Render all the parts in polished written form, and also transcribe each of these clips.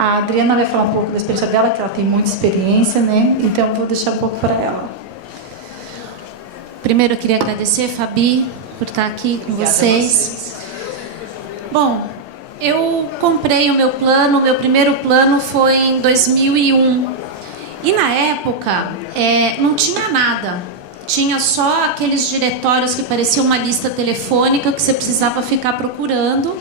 A Adriana vai falar um pouco da experiência dela, que ela tem muita experiência, né? Então, eu vou deixar um pouco para ela. Primeiro, eu queria agradecer, Fabi, por estar aqui com vocês. Bom, eu comprei o meu primeiro plano foi em 2001. E na época, não tinha nada. Tinha só aqueles diretórios que pareciam uma lista telefônica que você precisava ficar procurando.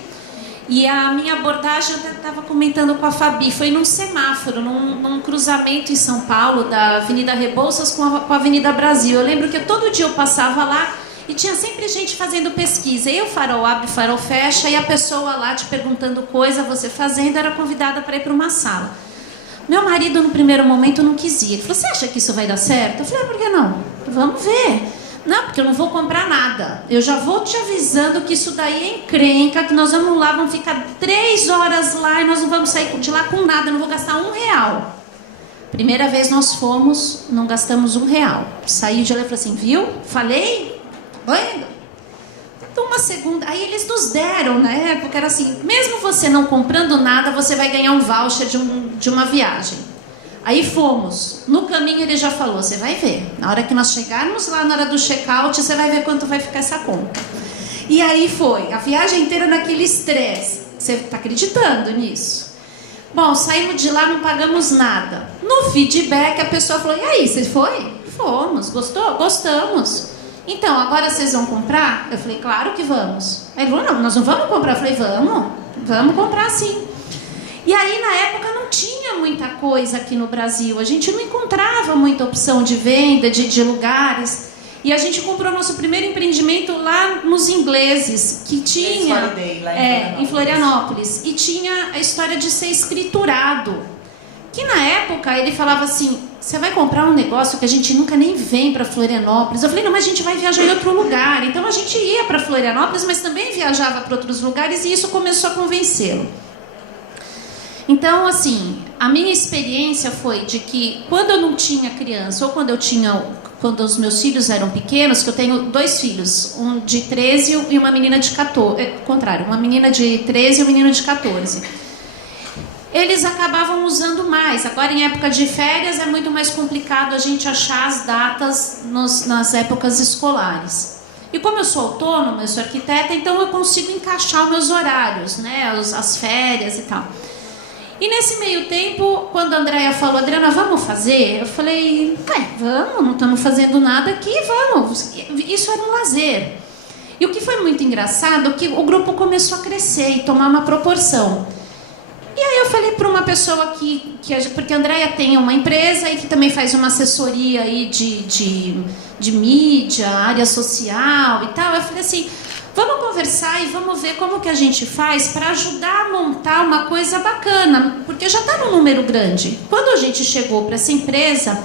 E a minha abordagem, eu estava comentando com a Fabi, foi num semáforo, num cruzamento em São Paulo, da Avenida Rebouças com a Avenida Brasil. Eu lembro que todo dia eu passava lá e tinha sempre gente fazendo pesquisa. E o farol abre, o farol fecha, e a pessoa lá te perguntando coisa, você fazendo, era convidada para ir para uma sala. Meu marido, no primeiro momento, não quis ir. Ele falou, você acha que isso vai dar certo? Eu falei, por que não? Vamos ver. Não, porque eu não vou comprar nada. Eu já vou te avisando que isso daí é encrenca, que nós vamos lá, vamos ficar 3 horas lá e nós não vamos sair de lá com nada, eu não vou gastar R$1. Primeira vez nós fomos, não gastamos R$1. Saí de lá e falei assim, viu? Falei? Oi? Então uma segunda, aí eles nos deram, na época era assim, mesmo você não comprando nada, você vai ganhar um voucher de uma viagem. Aí fomos. No caminho ele já falou, você vai ver. Na hora que nós chegarmos lá, na hora do check-out, você vai ver quanto vai ficar essa conta. E aí foi. A viagem inteira naquele estresse. Você está acreditando nisso? Bom, saímos de lá, não pagamos nada. No feedback, a pessoa falou, e aí, você foi? Fomos. Gostou? Gostamos. Então, agora vocês vão comprar? Eu falei, claro que vamos. Aí ele falou, não, nós não vamos comprar. Eu falei, vamos comprar sim. E aí, na época, não tinha muita coisa aqui no Brasil. A gente não encontrava muita opção de venda, de lugares. E a gente comprou nosso primeiro empreendimento lá nos Ingleses, que tinha... em Florianópolis. E tinha a história de ser escriturado. Que na época, ele falava assim, você vai comprar um negócio que a gente nunca nem vem para Florianópolis. Eu falei, não, mas a gente vai viajar em outro lugar. Então, a gente ia para Florianópolis, mas também viajava para outros lugares, e isso começou a convencê-lo. Então, assim, a minha experiência foi de que quando eu não tinha criança, ou quando os meus filhos eram pequenos, que eu tenho 2 filhos, um de 13 e uma menina de 14, uma menina de 13 e um menino de 14. Eles acabavam usando mais. Agora, em época de férias, é muito mais complicado a gente achar as datas nas épocas escolares. E como eu sou autônoma, eu sou arquiteta, então eu consigo encaixar os meus horários, né, as férias e tal. E nesse meio tempo, quando a Andréia falou, Adriana, vamos fazer? Eu falei, vamos, não estamos fazendo nada aqui, vamos. Isso era um lazer. E o que foi muito engraçado é que o grupo começou a crescer e tomar uma proporção. E aí eu falei para uma pessoa porque a Andréia tem uma empresa e que também faz uma assessoria aí de mídia, área social e tal. Eu falei assim, vamos conversar e vamos ver como que a gente faz para ajudar a montar uma coisa bacana, porque já está num número grande. Quando a gente chegou para essa empresa,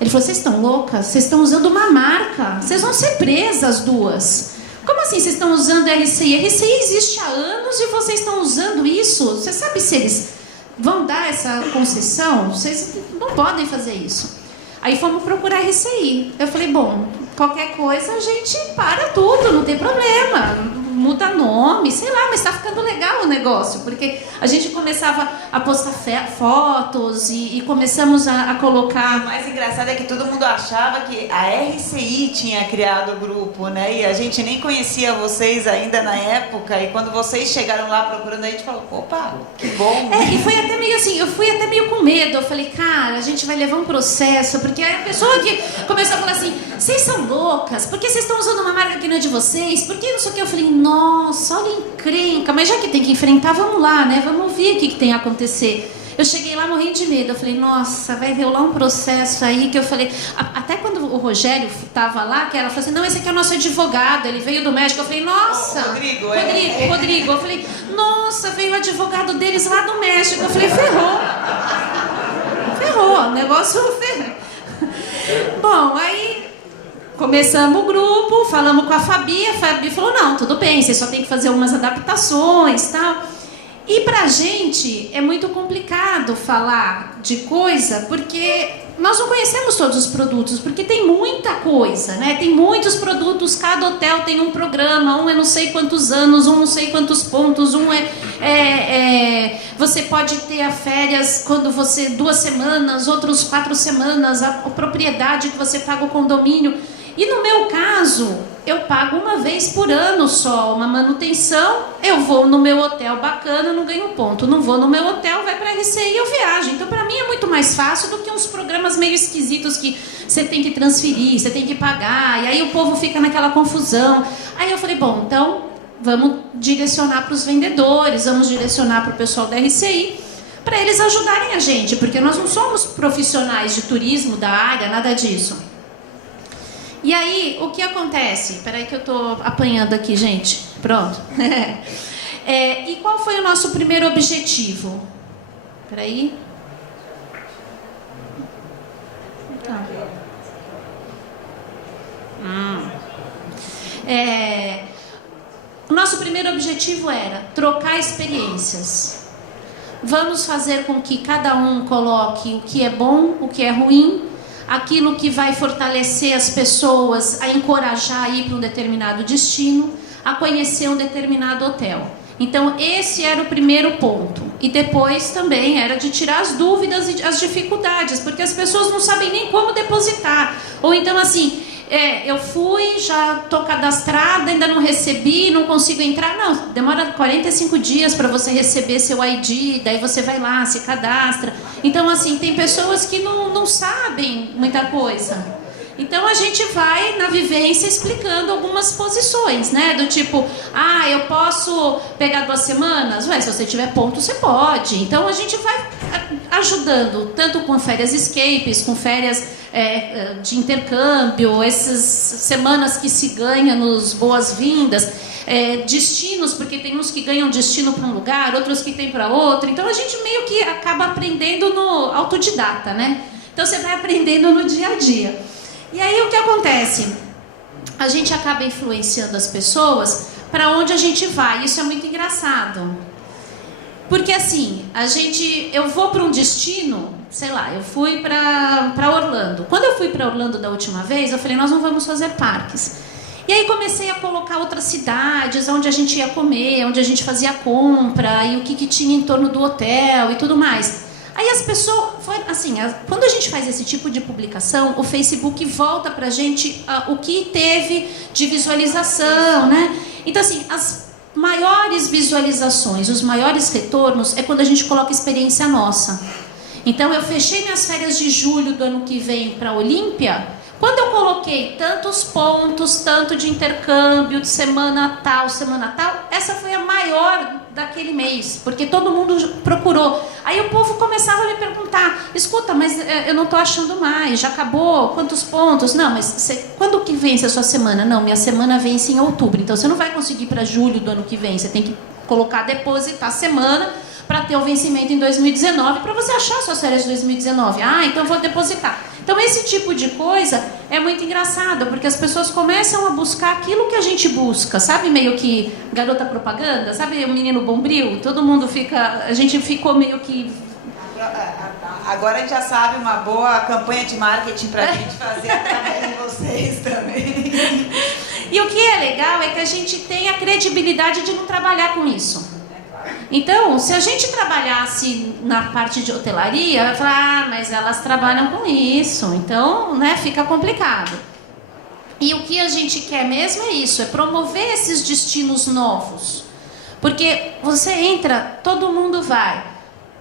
ele falou, vocês estão loucas? Vocês estão usando uma marca, vocês vão ser presas as duas. Como assim vocês estão usando RCI? RCI existe há anos e vocês estão usando isso? Você sabe se eles vão dar essa concessão? Vocês não podem fazer isso. Aí fomos procurar RCI. Eu falei, bom, qualquer coisa a gente para tudo, não tem problema. Muda nome, sei lá, mas está ficando legal o negócio. Porque a gente começava a postar fotos e começamos a colocar... O mais engraçado é que todo mundo achava que a RCI tinha criado o grupo, né? E a gente nem conhecia vocês ainda na época. E quando vocês chegaram lá procurando, a gente falou, opa, que bom. E foi até meio assim, eu fui até meio com medo. Eu falei, cara, a gente vai levar um processo. Porque aí a pessoa que começou a falar assim, vocês são loucas, por que vocês estão usando uma marca que não é de vocês? Por que não sei o que? Eu falei, nossa, olha a encrenca, mas já que tem que enfrentar, vamos lá, né? Vamos ver o que tem a acontecer. Eu cheguei lá morrendo de medo, eu falei, nossa, vai rolar um processo aí, que eu falei, até quando o Rogério estava lá, que ela falou assim, não, esse aqui é o nosso advogado, ele veio do México. Eu falei, nossa, Rodrigo, eu falei, nossa, veio o advogado deles lá do México. Eu falei, ferrou, o negócio ferrou. Bom, aí começamos o grupo, falamos com a Fabi falou, não, tudo bem, vocês só tem que fazer umas adaptações e tal. E pra gente é muito complicado falar de coisa, porque nós não conhecemos todos os produtos, porque tem muita coisa, né? Tem muitos produtos, cada hotel tem um programa, um é não sei quantos anos, um não sei quantos pontos, um você pode ter a férias quando você 2 semanas, outros 4 semanas, a propriedade que você paga o condomínio. E no meu caso, eu pago uma vez por ano só uma manutenção, eu vou no meu hotel bacana, não ganho ponto. Não vou no meu hotel, vai para a RCI e eu viajo. Então, para mim é muito mais fácil do que uns programas meio esquisitos que você tem que transferir, você tem que pagar, e aí o povo fica naquela confusão. Aí eu falei, bom, então vamos direcionar para os vendedores, vamos direcionar para o pessoal da RCI, para eles ajudarem a gente, porque nós não somos profissionais de turismo da área, nada disso. E aí, o que acontece? Espera aí que eu estou apanhando aqui, gente. Pronto. E qual foi o nosso primeiro objetivo? Espera aí. Tá. O nosso primeiro objetivo era trocar experiências. Vamos fazer com que cada um coloque o que é bom, o que é ruim, aquilo que vai fortalecer as pessoas a encorajar a ir para um determinado destino, a conhecer um determinado hotel. Então, esse era o primeiro ponto. E depois também era de tirar as dúvidas e as dificuldades, porque as pessoas não sabem nem como depositar. Ou então, assim, eu fui, já estou cadastrada, ainda não recebi, não consigo entrar. Não, demora 45 dias para você receber seu ID, daí você vai lá, se cadastra. Então, assim, tem pessoas que não sabem muita coisa. Então, a gente vai na vivência explicando algumas posições, né? Do tipo, eu posso pegar 2 semanas? Ué, se você tiver ponto, você pode. Então, a gente vai ajudando, tanto com férias escapes, com férias de intercâmbio, essas semanas que se ganha nos boas-vindas, destinos, porque tem uns que ganham destino para um lugar, outros que tem para outro. Então, a gente meio que acaba aprendendo no autodidata, né? Então, você vai aprendendo no dia a dia. E aí o que acontece? A gente acaba influenciando as pessoas para onde a gente vai. Isso é muito engraçado. Porque assim, eu vou para um destino, sei lá, eu fui para Orlando. Quando eu fui para Orlando da última vez, eu falei, nós não vamos fazer parques. E aí comecei a colocar outras cidades, onde a gente ia comer, onde a gente fazia compra, e o que tinha em torno do hotel e tudo mais. Aí as pessoas, quando a gente faz esse tipo de publicação, o Facebook volta pra gente o que teve de visualização, né? Então, assim, as maiores visualizações, os maiores retornos é quando a gente coloca experiência nossa. Então, eu fechei minhas férias de julho do ano que vem para Olímpia. Quando eu coloquei tantos pontos, tanto de intercâmbio, de semana tal, essa foi a maior daquele mês, porque todo mundo procurou. Aí o povo começava a me perguntar, escuta, mas eu não estou achando mais, já acabou, quantos pontos? Não, mas quando que vence a sua semana? Não, minha semana vence em outubro, então você não vai conseguir para julho do ano que vem, você tem que depositar a semana para ter o vencimento em 2019, para você achar suas férias de 2019. Então eu vou depositar. Então esse tipo de coisa é muito engraçado, porque as pessoas começam a buscar aquilo que a gente busca, sabe? Meio que garota propaganda, sabe? O menino Bombril, todo mundo a gente ficou meio que... Agora a gente já sabe uma boa campanha de marketing para a gente fazer através de vocês também. E o que é legal é que a gente tem a credibilidade de não trabalhar com isso. Então, se a gente trabalhasse na parte de hotelaria, vai falar, mas elas trabalham com isso, então, né, fica complicado. E o que a gente quer mesmo é isso, é promover esses destinos novos. Porque você entra, todo mundo vai,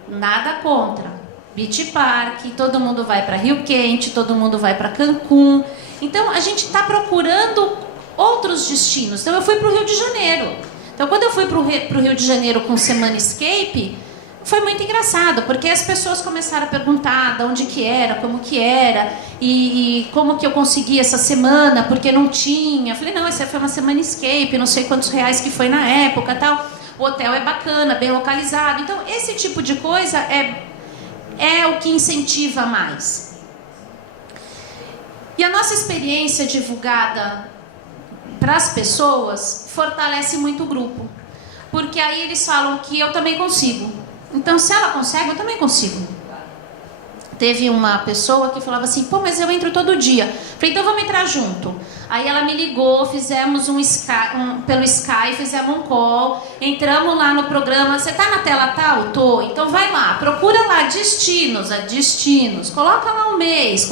nada contra. Beach Park, todo mundo vai para Rio Quente, todo mundo vai para Cancún. Então, a gente está procurando outros destinos. Então, eu fui para o Rio de Janeiro. Então, quando eu fui para o Rio de Janeiro com Semana Escape, foi muito engraçado, porque as pessoas começaram a perguntar de onde que era, como que era, e como que eu consegui essa semana, porque não tinha. Eu falei, não, essa foi uma Semana Escape, não sei quantos reais que foi na época, tal. O hotel é bacana, bem localizado. Então, esse tipo de coisa é o que incentiva mais. E a nossa experiência divulgada para as pessoas fortalece muito o grupo, porque aí eles falam que eu também consigo, então se ela consegue, eu também consigo. teve uma pessoa que falava assim, pô, mas eu entro todo dia. Falei, então vamos entrar junto. Aí ela me ligou, fizemos pelo Sky, fizemos um call, entramos lá no programa, você tá na tela tal? Tô. Então vai lá, procura lá, destinos, coloca lá um mês,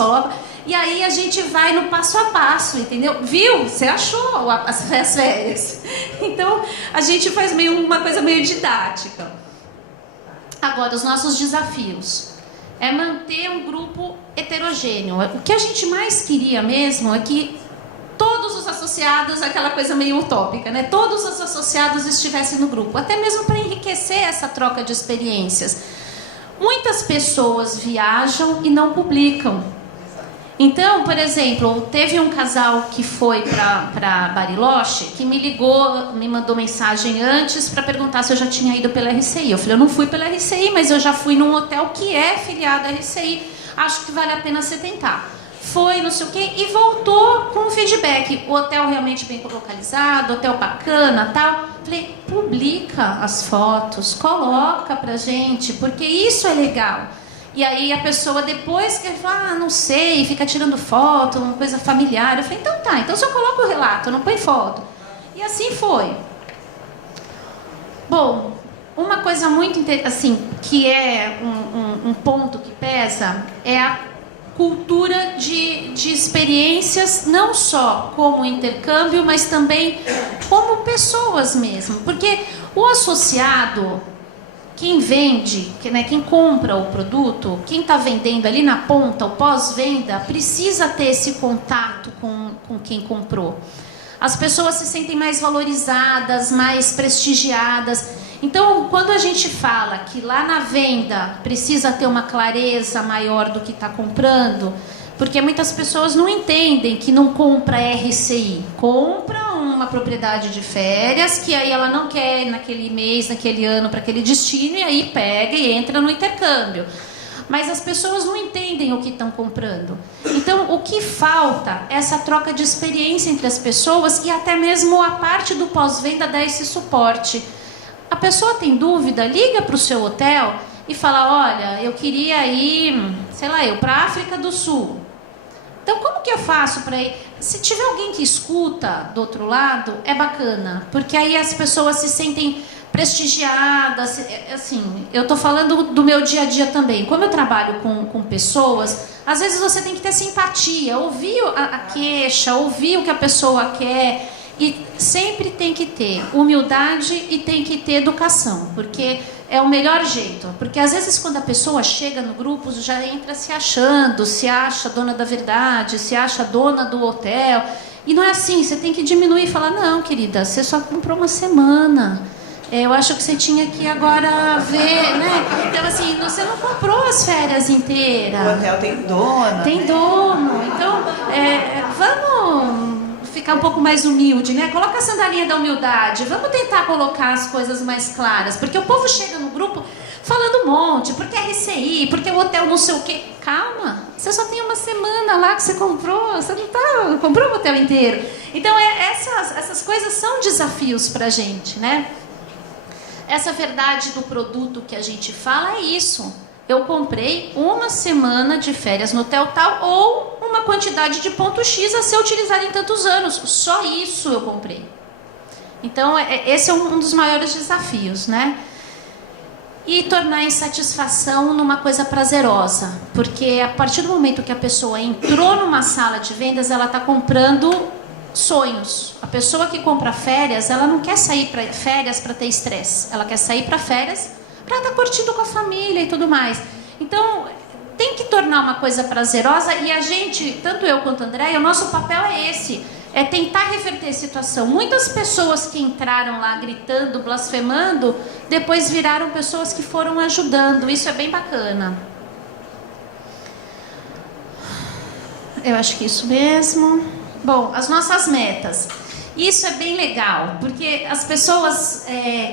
e aí a gente vai no passo a passo, entendeu? Viu? Você achou as férias. Então a gente faz uma coisa meio didática. Agora, os nossos desafios é manter um grupo heterogêneo. O que a gente mais queria mesmo é que todos os associados, aquela coisa meio utópica, né? Todos os associados estivessem no grupo, até mesmo para enriquecer essa troca de experiências. Muitas pessoas viajam e não publicam. Então, por exemplo, teve um casal que foi para Bariloche, que me ligou, me mandou mensagem antes para perguntar se eu já tinha ido pela RCI. Eu falei, eu não fui pela RCI, mas eu já fui num hotel que é filiado à RCI. Acho que vale a pena você tentar. Foi, não sei o quê, e voltou com feedback. O hotel realmente bem localizado, hotel bacana, tal. Falei, publica as fotos, coloca pra gente, porque isso é legal. E aí a pessoa depois que fala, não sei, fica tirando foto, uma coisa familiar. Eu falei, então tá, então só coloca o relato, não põe foto. E assim foi. Bom, uma coisa muito assim, que é um ponto que pesa, é a cultura de experiências, não só como intercâmbio, mas também como pessoas mesmo. Porque o associado, quem vende, quem compra o produto, quem está vendendo ali na ponta, o pós-venda, precisa ter esse contato com quem comprou. As pessoas se sentem mais valorizadas, mais prestigiadas. Então, quando a gente fala que lá na venda precisa ter uma clareza maior do que está comprando, porque muitas pessoas não entendem que não compra RCI, compra uma propriedade de férias, que aí ela não quer naquele mês, naquele ano, para aquele destino, e aí pega e entra no intercâmbio. Mas as pessoas não entendem o que estão comprando. Então, o que falta é essa troca de experiência entre as pessoas e até mesmo a parte do pós-venda dar esse suporte. A pessoa tem dúvida, liga para o seu hotel e fala, olha, eu queria ir, sei lá, para a África do Sul. Então, como que eu faço para ir? Se tiver alguém que escuta do outro lado, é bacana, porque aí as pessoas se sentem prestigiadas. Assim, eu estou falando do meu dia a dia também. Como eu trabalho com pessoas, às vezes você tem que ter simpatia, ouvir a queixa, ouvir o que a pessoa quer. E sempre tem que ter humildade e tem que ter educação, porque é o melhor jeito. Porque às vezes quando a pessoa chega no grupo, já entra se achando, se acha dona da verdade, se acha dona do hotel. E não é assim, você tem que diminuir e falar, não, querida, você só comprou uma semana. Eu acho que você tinha que agora ver, né? Então, assim, você não comprou as férias inteiras. O hotel tem dono. Tem dono. Então, vamos ficar um pouco mais humilde, né? Coloca a sandalinha da humildade. Vamos tentar colocar as coisas mais claras. Porque o povo chega no grupo falando um monte. Porque é RCI, porque o hotel não sei o quê. Calma, você só tem uma semana lá que você comprou. Você não comprou o hotel inteiro. Então, essas coisas são desafios pra gente, né? Essa verdade do produto que a gente fala é isso. Eu comprei uma semana de férias no hotel tal ou uma quantidade de ponto X a ser utilizada em tantos anos. Só isso eu comprei. Então, esse é um dos maiores desafios, né? E tornar a insatisfação numa coisa prazerosa. Porque a partir do momento que a pessoa entrou numa sala de vendas, ela está comprando sonhos. A pessoa que compra férias, ela não quer sair para férias para ter estresse. Ela quer sair para férias para estar curtindo com a família e tudo mais. Então, tem que tornar uma coisa prazerosa e a gente, tanto eu quanto a Andréia, o nosso papel é esse, é tentar reverter a situação. Muitas pessoas que entraram lá gritando, blasfemando, depois viraram pessoas que foram ajudando. Isso é bem bacana. Eu acho que isso mesmo. Bom, as nossas metas. Isso é bem legal, porque as pessoas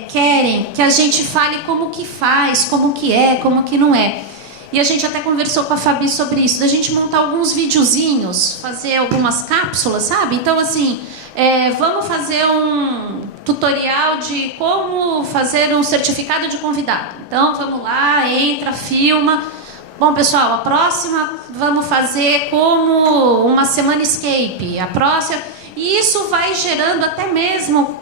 querem que a gente fale como que faz, como que é, como que não é. E a gente até conversou com a Fabi sobre isso, da gente montar alguns videozinhos, fazer algumas cápsulas, sabe? Então, assim, vamos fazer um tutorial de como fazer um certificado de convidado. Então, vamos lá, entra, filma. Bom, pessoal, a próxima vamos fazer como uma semana escape. A próxima... E isso vai gerando até mesmo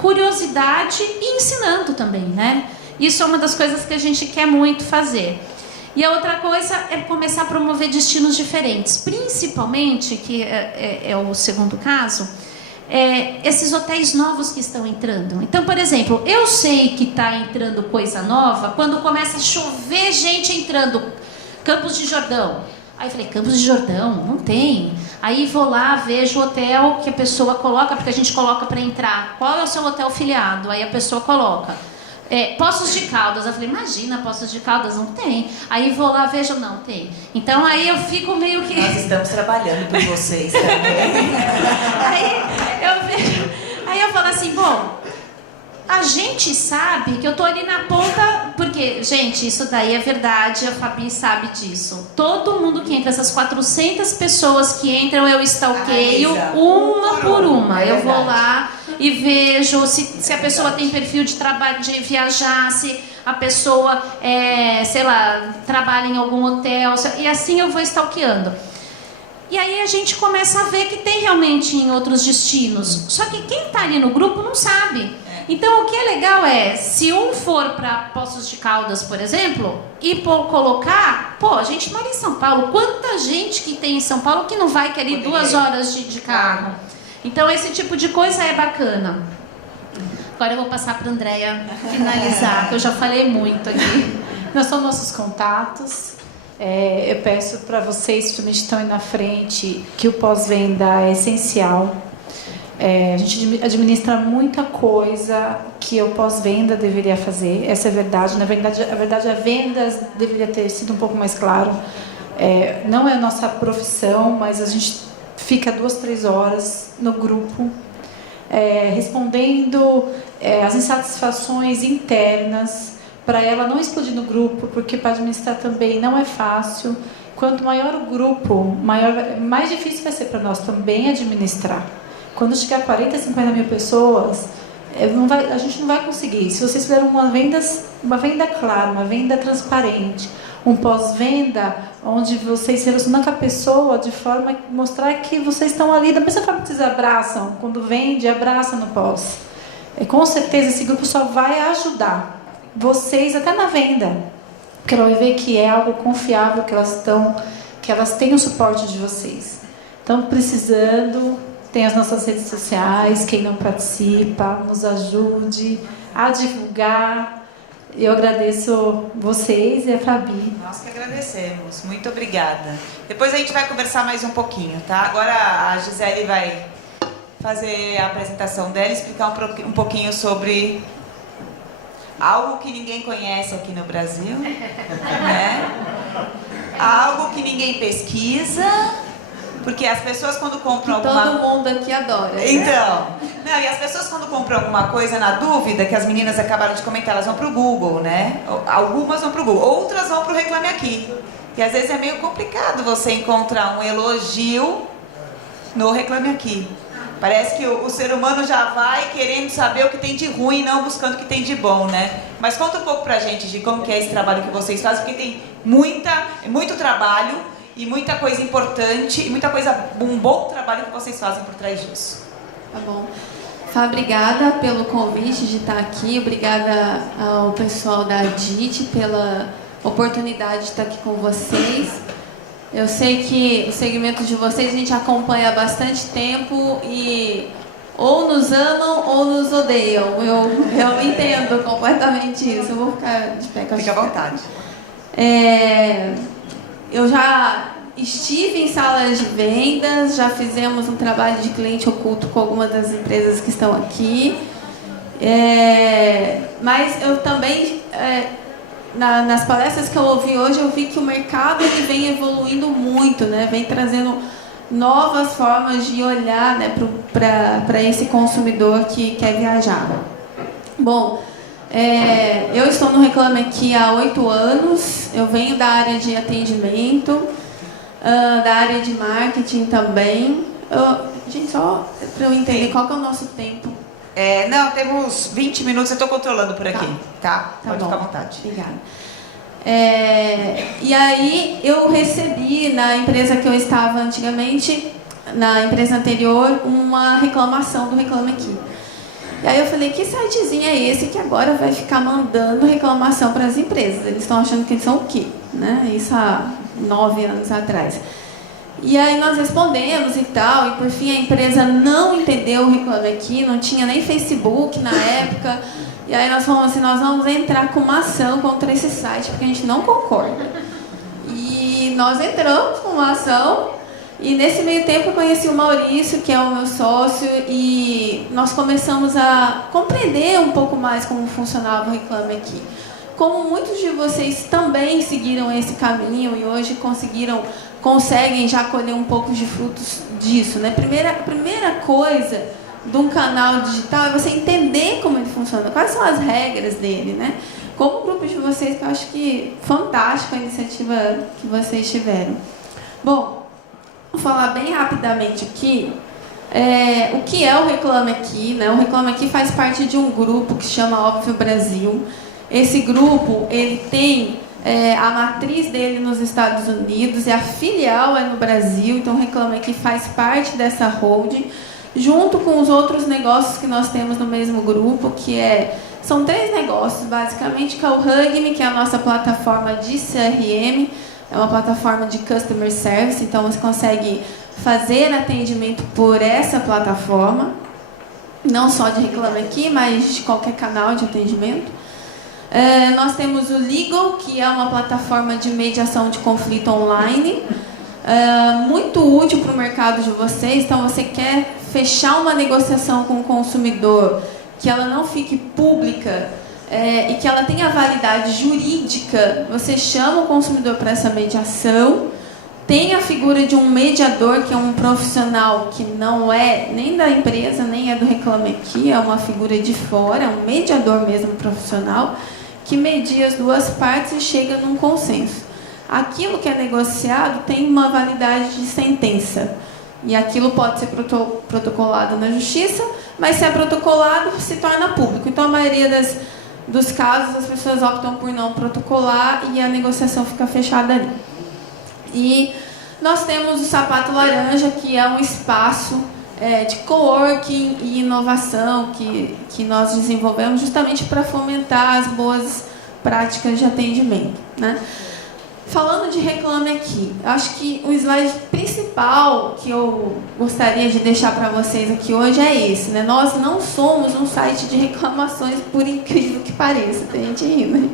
curiosidade e ensinando também, né? Isso é uma das coisas que a gente quer muito fazer. E a outra coisa é começar a promover destinos diferentes. Principalmente, que é o segundo caso, esses hotéis novos que estão entrando. Então, por exemplo, eu sei que está entrando coisa nova quando começa a chover gente entrando. Campos de Jordão. Aí eu falei, Campos de Jordão? Não tem. Aí vou lá, vejo o hotel que a pessoa coloca, porque a gente coloca para entrar. Qual é o seu hotel filiado? Aí a pessoa coloca. Poços de Caldas. Eu falei, imagina, Poços de Caldas? Não tem. Aí vou lá, vejo, não tem. Então aí eu fico meio que... Nós estamos trabalhando por vocês também. Aí eu falo assim, bom, a gente sabe que eu tô ali na ponta, porque, gente, isso daí é verdade, a Fabi sabe disso. Todo mundo que entra, essas 400 pessoas que entram, eu stalkeio uma por uma. Eu vou lá e vejo se a pessoa tem perfil de trabalho, de viajar, se a pessoa, sei lá, trabalha em algum hotel, e assim eu vou stalkeando. E aí a gente começa a ver que tem realmente em outros destinos. Só que quem está ali no grupo não sabe. Então o que é legal se um for para Poços de Caldas, por exemplo, e colocar, a gente mora em São Paulo, quanta gente que tem em São Paulo que não vai querer 2 horas de carro. Então esse tipo de coisa é bacana. Agora eu vou passar para a Andréia finalizar, que eu já falei muito aqui. Nós são nossos contatos. Eu peço para vocês, principalmente que estão aí na frente, que o pós-venda é essencial. A gente administra muita coisa que o pós-venda deveria fazer. Essa é a verdade. Na verdade, a vendas deveria ter sido um pouco mais claro. Não é a nossa profissão, mas a gente fica 2, 3 horas no grupo, respondendo as insatisfações internas, para ela não explodir no grupo, porque para administrar também não é fácil. Quanto maior o grupo, mais difícil vai ser para nós também administrar. Quando chegar a 40, 50 mil pessoas, a gente não vai conseguir. Se vocês fizeram uma venda clara, uma venda transparente, um pós-venda, onde vocês se relacionam com a pessoa de forma a mostrar que vocês estão ali, da mesma forma que vocês abraçam, quando vende, abraça no pós. Com certeza esse grupo só vai ajudar vocês até na venda, porque ela vai ver que é algo confiável, que elas têm o suporte de vocês. Então, precisando, tem as nossas redes sociais, quem não participa, nos ajude a divulgar. Eu agradeço vocês e a Fabi. Nós que agradecemos, muito obrigada. Depois a gente vai conversar mais um pouquinho, tá? Agora a Gisele vai fazer a apresentação dela e explicar um pouquinho sobre algo que ninguém conhece aqui no Brasil, né? Algo que ninguém pesquisa, porque as pessoas quando compram alguma... Todo mundo aqui adora. Então, e as pessoas quando compram alguma coisa na dúvida, que as meninas acabaram de comentar, elas vão pro Google, né? Algumas vão pro Google, outras vão pro Reclame Aqui. E às vezes é meio complicado você encontrar um elogio no Reclame Aqui. Parece que o ser humano já vai querendo saber o que tem de ruim, não buscando o que tem de bom, né? Mas conta um pouco pra gente de como que é esse trabalho que vocês fazem, porque tem muito trabalho e muita coisa importante e um bom trabalho que vocês fazem por trás disso. Tá bom. Fá, obrigada pelo convite de estar aqui, obrigada ao pessoal da DIT pela oportunidade de estar aqui com vocês. Eu sei que o segmento de vocês a gente acompanha há bastante tempo e ou nos amam ou nos odeiam. Eu entendo completamente isso. Eu vou ficar de pé com a Fica à vontade. Eu já estive em salas de vendas, já fizemos um trabalho de cliente oculto com algumas das empresas que estão aqui. Mas eu também... nas palestras que eu ouvi hoje, eu vi que o mercado ele vem evoluindo muito, né? Vem trazendo novas formas de olhar, né, para esse consumidor que quer viajar. Bom, eu estou no Reclame Aqui há 8 anos, eu venho da área de atendimento, da área de marketing também. Gente, só para eu entender qual que é o nosso tempo. Não, temos 20 minutos, eu estou controlando por aqui, tá? Pode ficar à vontade. Obrigada. E aí eu recebi na empresa que eu estava antigamente, na empresa anterior, uma reclamação do Reclame Aqui. E aí eu falei, que sitezinho é esse que agora vai ficar mandando reclamação para as empresas? Eles estão achando que eles são o quê? Né? Isso há 9 anos atrás. E aí nós respondemos e tal, e por fim a empresa não entendeu o Reclame Aqui, não tinha nem Facebook na época. E aí nós falamos assim, nós vamos entrar com uma ação contra esse site, porque a gente não concorda. E nós entramos com uma ação, e nesse meio tempo eu conheci o Maurício, que é o meu sócio, e nós começamos a compreender um pouco mais como funcionava o Reclame Aqui. Como muitos de vocês também seguiram esse caminho e hoje conseguem já colher um pouco de frutos disso, né? A primeira coisa de um canal digital é você entender como ele funciona, quais são as regras dele, né? Como grupo de vocês, que eu acho que fantástica a iniciativa que vocês tiveram. Bom, vou falar bem rapidamente aqui o que é o Reclame Aqui, né? O Reclame Aqui faz parte de um grupo que se chama Óbvio Brasil. Esse grupo, ele tem a matriz dele nos Estados Unidos e a filial é no Brasil, então o Reclame Aqui faz parte dessa holding, junto com os outros negócios que nós temos no mesmo grupo, são 3 negócios, basicamente, que é o Hugme, que é a nossa plataforma de CRM, é uma plataforma de Customer Service, então você consegue fazer atendimento por essa plataforma, não só de Reclame Aqui, mas de qualquer canal de atendimento. Nós temos o Legal, que é uma plataforma de mediação de conflito online, muito útil para o mercado de vocês. Então, você quer fechar uma negociação com o consumidor, que ela não fique pública e que ela tenha validade jurídica, você chama o consumidor para essa mediação. Tem a figura de um mediador, que é um profissional que não é nem da empresa, nem é do Reclame Aqui, é uma figura de fora, é um mediador mesmo profissional, que media as duas partes e chega num consenso. Aquilo que é negociado tem uma validade de sentença. E aquilo pode ser protocolado na justiça, mas se é protocolado, se torna público. Então, a maioria dos casos, as pessoas optam por não protocolar e a negociação fica fechada ali. E nós temos o Sapato Laranja, que é um espaço de coworking e inovação que nós desenvolvemos justamente para fomentar as boas práticas de atendimento, né? Falando de Reclame Aqui, acho que o slide principal que eu gostaria de deixar para vocês aqui hoje é esse, né? Nós não somos um site de reclamações, por incrível que pareça. Tem gente rindo, né?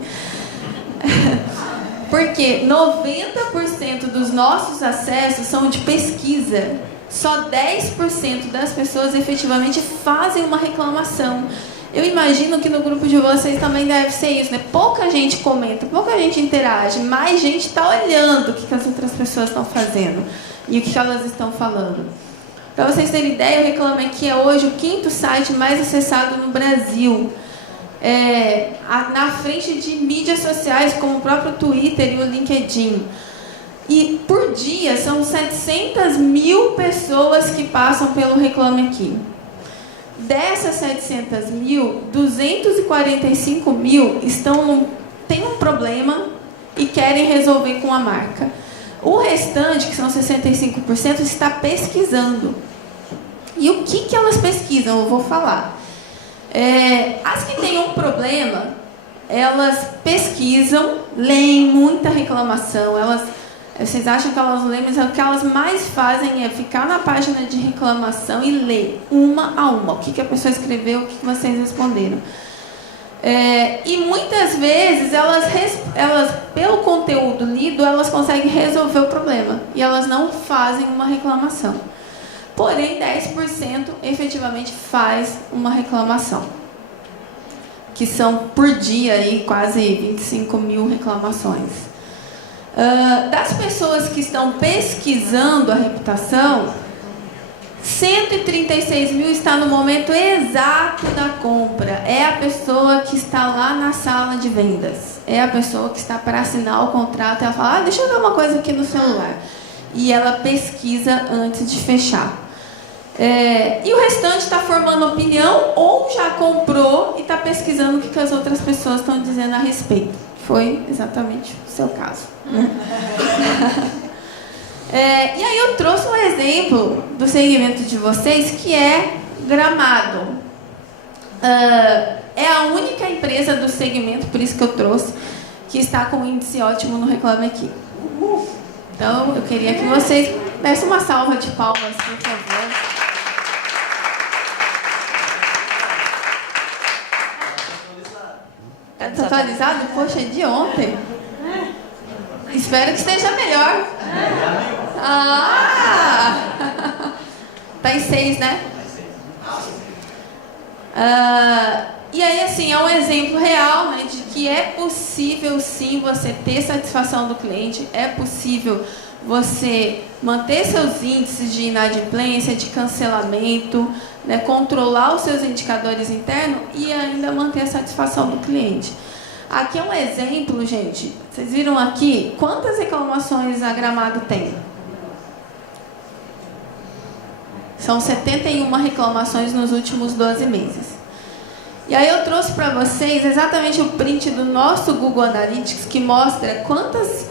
Porque 90% dos nossos acessos são de pesquisa. Só 10% das pessoas efetivamente fazem uma reclamação. Eu imagino que no grupo de vocês também deve ser isso, né? Pouca gente comenta, pouca gente interage, mais gente está olhando o que as outras pessoas estão fazendo e o que elas estão falando. Para vocês terem ideia, o Reclame Aqui é hoje o 5º site mais acessado no Brasil. Na frente de mídias sociais como o próprio Twitter e o LinkedIn. E por dia são 700 mil pessoas que passam pelo Reclame Aqui. Dessas 700 mil, 245 mil têm um problema e querem resolver com a marca. O restante, que são 65%, está pesquisando. E o que elas pesquisam? Eu vou falar. As que têm um problema, elas pesquisam, leem muita reclamação, vocês acham que elas não leem, mas o que elas mais fazem é ficar na página de reclamação e ler uma a uma o que a pessoa escreveu, o que vocês responderam. E muitas vezes elas, pelo conteúdo lido, elas conseguem resolver o problema e elas não fazem uma reclamação. Porém, 10% efetivamente faz uma reclamação, que são por dia aí, quase 25 mil reclamações. Das pessoas que estão pesquisando a reputação, 136 mil está no momento exato da compra. É a pessoa que está lá na sala de vendas. É a pessoa que está para assinar o contrato. Ela fala, deixa eu ver uma coisa aqui no celular. E ela pesquisa antes de fechar. E o restante está formando opinião ou já comprou e está pesquisando o que as outras pessoas estão dizendo a respeito. foi exatamente o seu caso. Né? E aí eu trouxe um exemplo do segmento de vocês, que é Gramado. É a única empresa do segmento, por isso que eu trouxe, que está com um índice ótimo no Reclame Aqui. Então, eu queria que vocês dessem uma salva de palmas, por favor. Está atualizado? Poxa, é de ontem. Espero que esteja melhor. Tá em 6, né? E aí, assim, é um exemplo real, né, de que é possível, sim, você ter satisfação do cliente, é possível você manter seus índices de inadimplência, de cancelamento, né, controlar os seus indicadores internos e ainda manter a satisfação do cliente. Aqui é um exemplo, gente. Vocês viram aqui quantas reclamações a Gramado tem? São 71 reclamações nos últimos 12 meses. E aí eu trouxe para vocês exatamente o print do nosso Google Analytics, que mostra quantas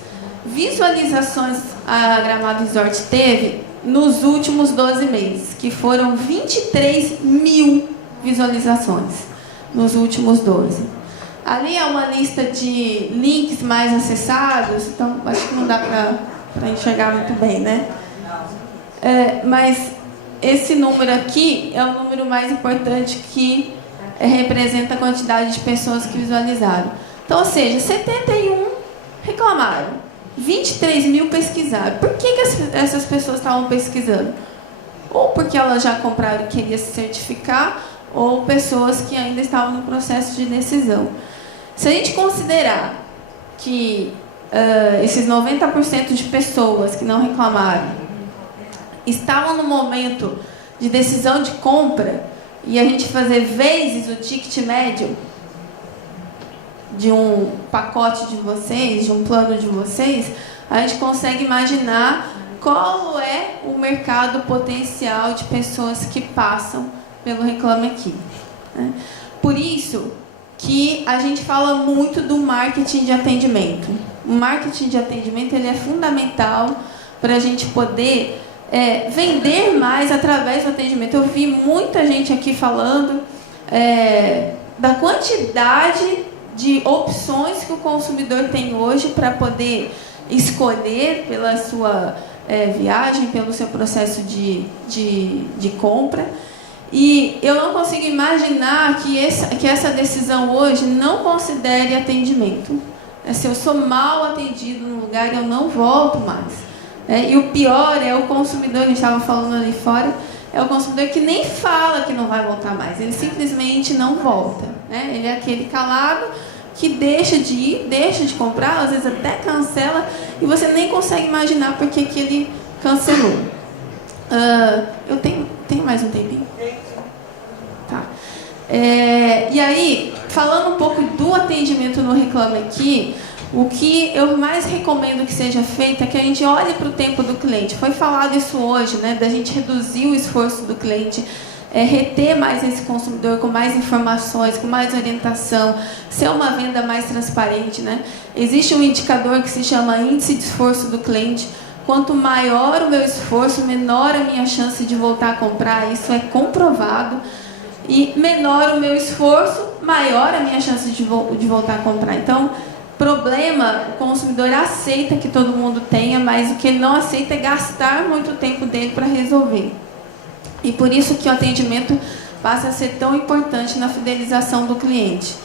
visualizações a Gramado Resort teve nos últimos 12 meses, que foram 23 mil visualizações nos últimos 12. Ali é uma lista de links mais acessados, então acho que não dá para enxergar muito bem, né? Mas esse número aqui é o número mais importante que representa a quantidade de pessoas que visualizaram. Então, ou seja, 71 reclamaram, 23 mil pesquisaram. Por que essas pessoas estavam pesquisando? Ou porque elas já compraram e queriam se certificar, ou pessoas que ainda estavam no processo de decisão. Se a gente considerar que esses 90% de pessoas que não reclamaram estavam no momento de decisão de compra, e a gente fazer vezes o ticket médio de um pacote de vocês, de um plano de vocês, a gente consegue imaginar qual é o mercado potencial de pessoas que passam pelo Reclame Aqui. Né? Por isso que a gente fala muito do marketing de atendimento. O marketing de atendimento ele é fundamental para a gente poder vender mais através do atendimento. Eu vi muita gente aqui falando da quantidade de opções que o consumidor tem hoje para poder escolher pela sua viagem, pelo seu processo de compra. E eu não consigo imaginar que essa decisão hoje não considere atendimento. Se eu sou mal atendido no lugar, eu não volto mais. E o pior é o consumidor, a gente estava falando ali fora, é o consumidor que nem fala que não vai voltar mais, ele simplesmente não volta. Né? Ele é aquele calado que deixa de ir, deixa de comprar, às vezes até cancela, e você nem consegue imaginar por que ele cancelou. Eu tenho mais um tempinho? Tá. E aí, falando um pouco do atendimento no Reclame Aqui, o que eu mais recomendo que seja feito é que a gente olhe para o tempo do cliente. Foi falado isso hoje, né, da gente reduzir o esforço do cliente, reter mais esse consumidor com mais informações, com mais orientação, ser uma venda mais transparente. Né? Existe um indicador que se chama índice de esforço do cliente. Quanto maior o meu esforço, menor a minha chance de voltar a comprar. Isso é comprovado. E menor o meu esforço, maior a minha chance de voltar a comprar. Então, problema, o consumidor aceita que todo mundo tenha, mas o que ele não aceita é gastar muito tempo dele para resolver. E por isso que o atendimento passa a ser tão importante na fidelização do cliente.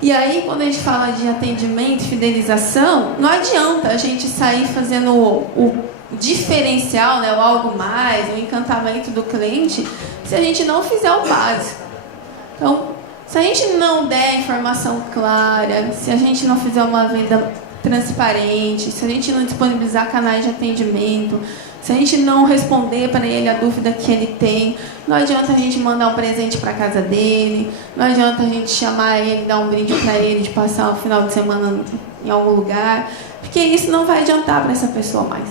E aí, quando a gente fala de atendimento e fidelização, não adianta a gente sair fazendo o diferencial, né, o algo mais, o encantamento do cliente, se a gente não fizer o básico. Então, se a gente não der a informação clara, se a gente não fizer uma venda transparente, se a gente não disponibilizar canais de atendimento, se a gente não responder para ele a dúvida que ele tem, não adianta a gente mandar um presente para casa dele, não adianta a gente chamar ele, dar um brinde para ele, de passar o final de semana em algum lugar, porque isso não vai adiantar para essa pessoa mais,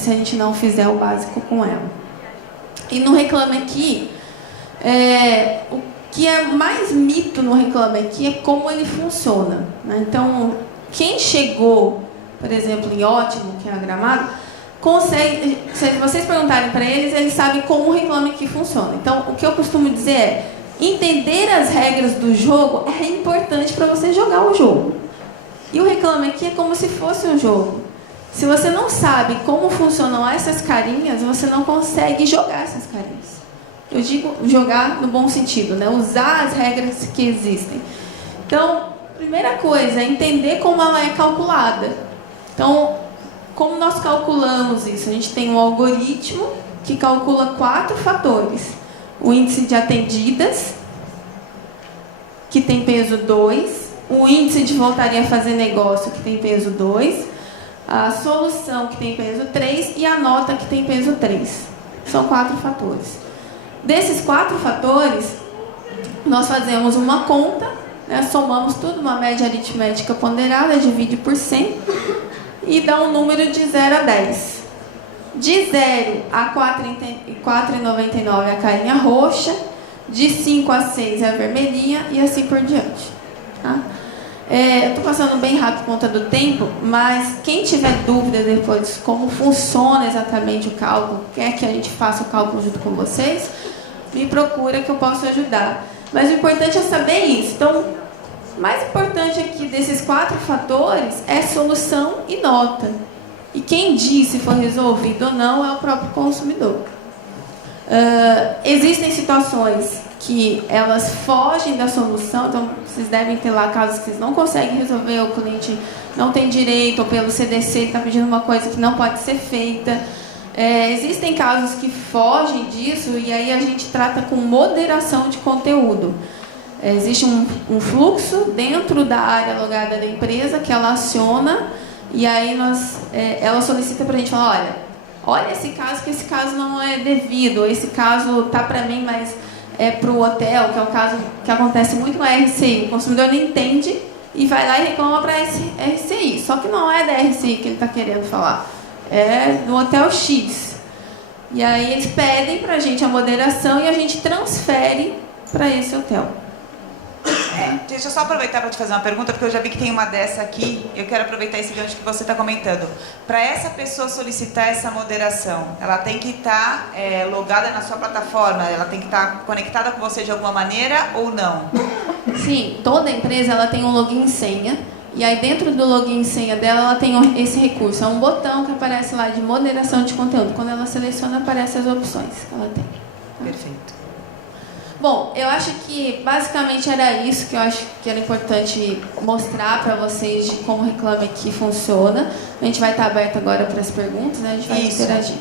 se a gente não fizer o básico com ela. E no Reclame Aqui, o que é mais mito no Reclame Aqui é como ele funciona. Né? Então, quem chegou, por exemplo, em Ótimo, que é a Gramado, consegue, se vocês perguntarem para eles, eles sabem como o Reclame Aqui funciona. Então, o que eu costumo dizer é, entender as regras do jogo é importante para você jogar o jogo. E o Reclame Aqui é como se fosse um jogo. Se você não sabe como funcionam essas carinhas, você não consegue jogar essas carinhas. Eu digo jogar no bom sentido, né? Usar as regras que existem. Então, primeira coisa é entender como ela é calculada. Então, como nós calculamos isso? A gente tem um algoritmo que calcula 4 fatores. O índice de atendidas, que tem peso 2. O índice de voltaria a fazer negócio, que tem peso 2. A solução, que tem peso 3. E a nota, que tem peso 3. São 4 fatores. Desses 4 fatores, nós fazemos uma conta, né, somamos tudo, uma média aritmética ponderada, divide por 100 e dá um número de 0 a 10. De 0 a 4,99 é a carinha roxa, de 5 a 6 é a vermelhinha e assim por diante. Tá? Eu estou passando bem rápido por conta do tempo, mas quem tiver dúvida depois de como funciona exatamente o cálculo, quer que a gente faça o cálculo junto com vocês, me procura que eu posso ajudar. Mas o importante é saber isso. Então, o mais importante aqui desses 4 fatores é solução e nota. E quem diz se foi resolvido ou não é o próprio consumidor. Existem situações que elas fogem da solução, então vocês devem ter lá casos que vocês não conseguem resolver, o cliente não tem direito, ou pelo CDC está pedindo uma coisa que não pode ser feita. Existem casos que fogem disso e aí a gente trata com moderação de conteúdo. Existe um fluxo dentro da área logada da empresa que ela aciona e aí ela solicita para a gente falar, olha esse caso, que esse caso não é devido, esse caso tá para mim, mas é para o hotel, que é o caso que acontece muito com a RCI. O consumidor não entende e vai lá e reclama para a RCI. Só que não é da RCI que ele está querendo falar, é do hotel X. E aí eles pedem para a gente a moderação e a gente transfere para esse hotel. Deixa eu só aproveitar para te fazer uma pergunta, porque eu já vi que tem uma dessa aqui. Eu quero aproveitar esse gancho que você está comentando. Para essa pessoa solicitar essa moderação, ela tem que estar logada na sua plataforma? Ela tem que estar conectada com você de alguma maneira ou não? Sim, toda empresa ela tem um login e senha. E aí dentro do login e senha dela, ela tem esse recurso. É um botão que aparece lá de moderação de conteúdo. Quando ela seleciona, aparecem as opções que ela tem. Perfeito. Bom, eu acho que basicamente era isso que eu acho que era importante mostrar para vocês de como o Reclame Aqui funciona. A gente vai estar aberto agora para as perguntas, né? A gente vai interagir.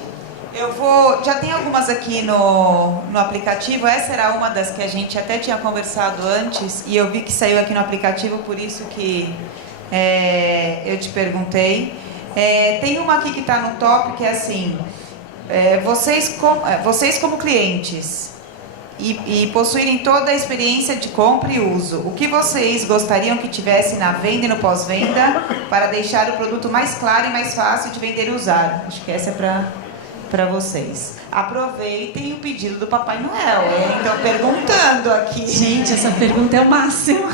Já tem algumas aqui no aplicativo. Essa era uma das que a gente até tinha conversado antes e eu vi que saiu aqui no aplicativo, por isso que eu te perguntei. Tem uma aqui que está no top que é assim, vocês como clientes e possuírem toda a experiência de compra e uso, o que vocês gostariam que tivesse na venda e no pós-venda para deixar o produto mais claro e mais fácil de vender e usar? Acho que essa é para vocês. Aproveitem o pedido do Papai Noel. Então, perguntando aqui. Gente, essa pergunta é o máximo.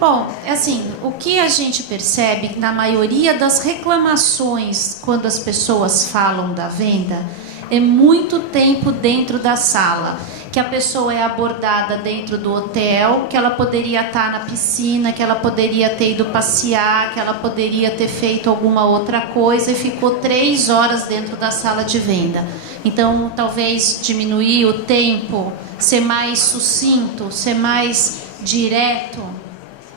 Bom, assim, o que a gente percebe na maioria das reclamações quando as pessoas falam da venda é muito tempo dentro da sala, que a pessoa é abordada dentro do hotel, que ela poderia estar na piscina, que ela poderia ter ido passear, que ela poderia ter feito alguma outra coisa e ficou 3 horas dentro da sala de venda. Então, talvez diminuir o tempo, ser mais sucinto, ser mais direto.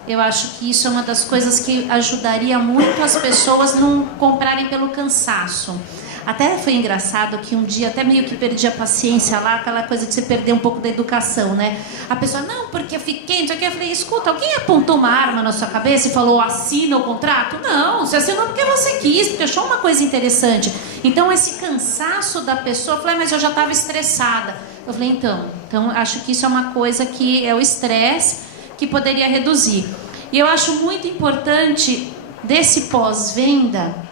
Eu acho que isso é uma das coisas que ajudaria muito as pessoas não comprarem pelo cansaço. Até foi engraçado que um dia até meio que perdi a paciência lá, aquela coisa de você perder um pouco da educação, né? A pessoa, não, porque eu fiquei, não sei o que. Eu falei, escuta, alguém apontou uma arma na sua cabeça e falou, assina o contrato? Não, você assinou porque você quis, porque achou uma coisa interessante. Então, esse cansaço da pessoa, eu falei, mas eu já estava estressada. Eu falei, então, acho que isso é uma coisa que é o estresse que poderia reduzir. E eu acho muito importante desse pós-venda,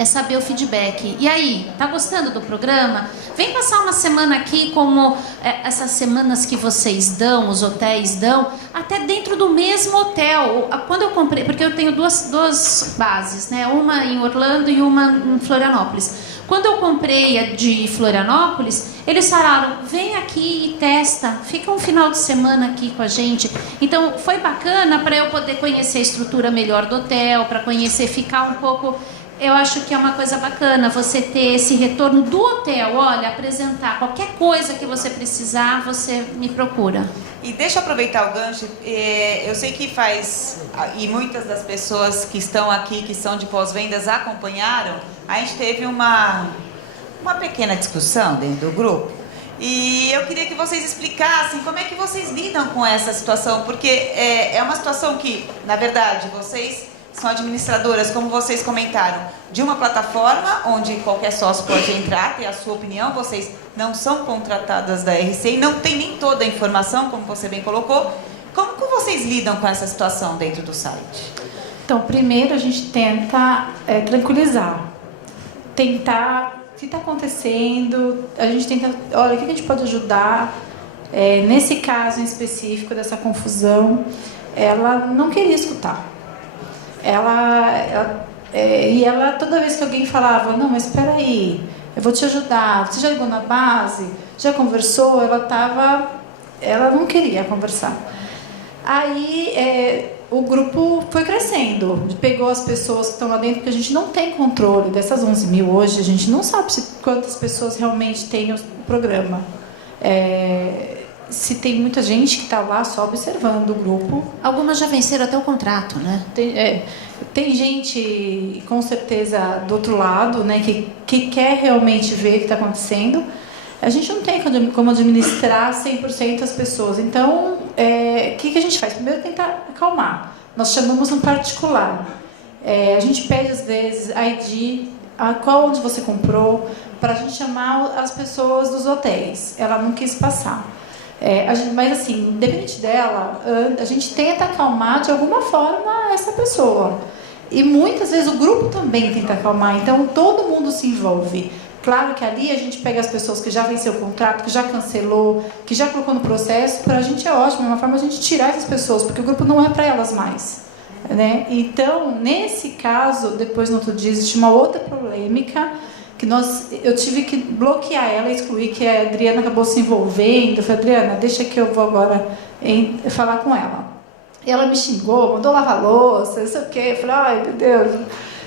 é saber o feedback. E aí, tá gostando do programa? Vem passar uma semana aqui, como essas semanas que vocês dão, os hotéis dão, até dentro do mesmo hotel. Quando eu comprei, porque eu tenho duas bases, né? Uma em Orlando e uma em Florianópolis. Quando eu comprei a de Florianópolis, eles falaram, vem aqui e testa, fica um final de semana aqui com a gente. Então, foi bacana para eu poder conhecer a estrutura melhor do hotel, para conhecer, ficar um pouco... Eu acho que é uma coisa bacana você ter esse retorno do hotel. Olha, apresentar qualquer coisa que você precisar, você me procura. E deixa eu aproveitar o gancho. Eu sei que e muitas das pessoas que estão aqui, que são de pós-vendas, acompanharam. A gente teve uma pequena discussão dentro do grupo. E eu queria que vocês explicassem como é que vocês lidam com essa situação. Porque é uma situação que, na verdade, vocês... são administradoras, como vocês comentaram, de uma plataforma onde qualquer sócio pode entrar, ter a sua opinião. Vocês não são contratadas da RC e não tem nem toda a informação, como você bem colocou. Como que vocês lidam com essa situação dentro do site? Então, primeiro a gente tenta tranquilizar, tentar o que está acontecendo, a gente tenta, olha, o que a gente pode ajudar. Nesse caso em específico dessa confusão, ela não queria escutar. Ela toda vez que alguém falava, não, mas espera aí, eu vou te ajudar, você já ligou na base, já conversou, ela não queria conversar. Aí o grupo foi crescendo, pegou as pessoas que estão lá dentro, porque a gente não tem controle dessas 11 mil hoje, a gente não sabe quantas pessoas realmente tem o programa. Se tem muita gente que está lá só observando o grupo. Algumas já venceram até o contrato, né? Tem gente, com certeza, do outro lado, né, que quer realmente ver o que está acontecendo. A gente não tem como administrar 100% as pessoas. Então, o que a gente faz? Primeiro, tentar acalmar. Nós chamamos no particular. A gente pede, às vezes, ID, onde você comprou, para a gente chamar as pessoas dos hotéis. Ela não quis passar. Mas assim, independente dela, a gente tenta acalmar de alguma forma essa pessoa. E muitas vezes o grupo também tenta acalmar, então todo mundo se envolve. Claro que ali a gente pega as pessoas que já venceu o contrato, que já cancelou, que já colocou no processo. Para a gente é ótimo, é uma forma de a gente tirar essas pessoas, porque o grupo não é para elas mais, né? Então, nesse caso, depois no outro dia existe uma outra polêmica, que eu tive que bloquear ela, excluir, que a Adriana acabou se envolvendo. Eu falei, Adriana, deixa que eu vou agora falar com ela. E ela me xingou, mandou lavar louça, não sei o quê. Eu falei, ai, meu Deus.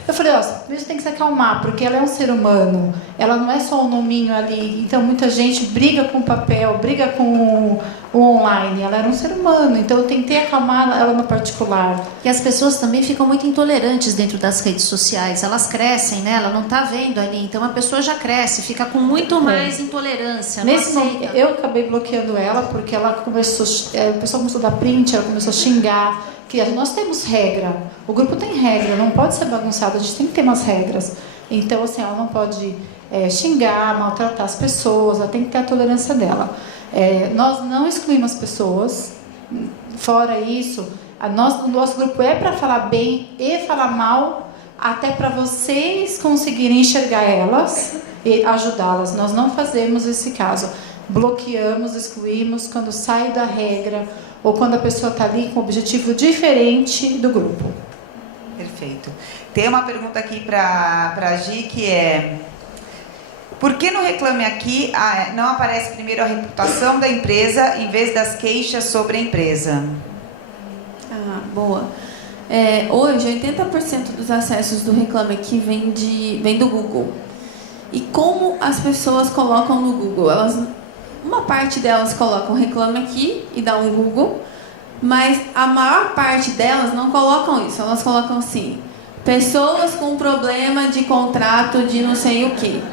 Eu falei, você tem que se acalmar, porque ela é um ser humano. Ela não é só um nominho ali. Então, muita gente briga com o papel, briga com o online. Ela era um ser humano. Então, eu tentei acalmar ela no particular. E as pessoas também ficam muito intolerantes dentro das redes sociais. Elas crescem, né? Ela não está vendo ali. Então, a pessoa já cresce, fica com muito mais intolerância. Nesse momento, eu acabei bloqueando ela, porque ela começou... o pessoal começou a dar print, ela começou a xingar. Que nós temos regra, o grupo tem regra, não pode ser bagunçado, a gente tem que ter umas regras. Então, assim, ela não pode xingar, maltratar as pessoas, ela tem que ter a tolerância dela. Nós não excluímos as pessoas, fora isso, o nosso grupo é para falar bem e falar mal, até para vocês conseguirem enxergar elas e ajudá-las. Nós não fazemos esse caso, bloqueamos, excluímos quando sai da regra, ou quando a pessoa está ali com um objetivo diferente do grupo. Perfeito. Tem uma pergunta aqui para a Gi, que é: por que no Reclame Aqui não aparece primeiro a reputação da empresa em vez das queixas sobre a empresa? Boa. Hoje, 80% dos acessos do Reclame Aqui vem do Google. E como as pessoas colocam no Google? Uma parte delas colocam Reclame Aqui e dá um Google, mas a maior parte delas não colocam isso. Elas colocam assim, pessoas com problema de contrato de não sei o que.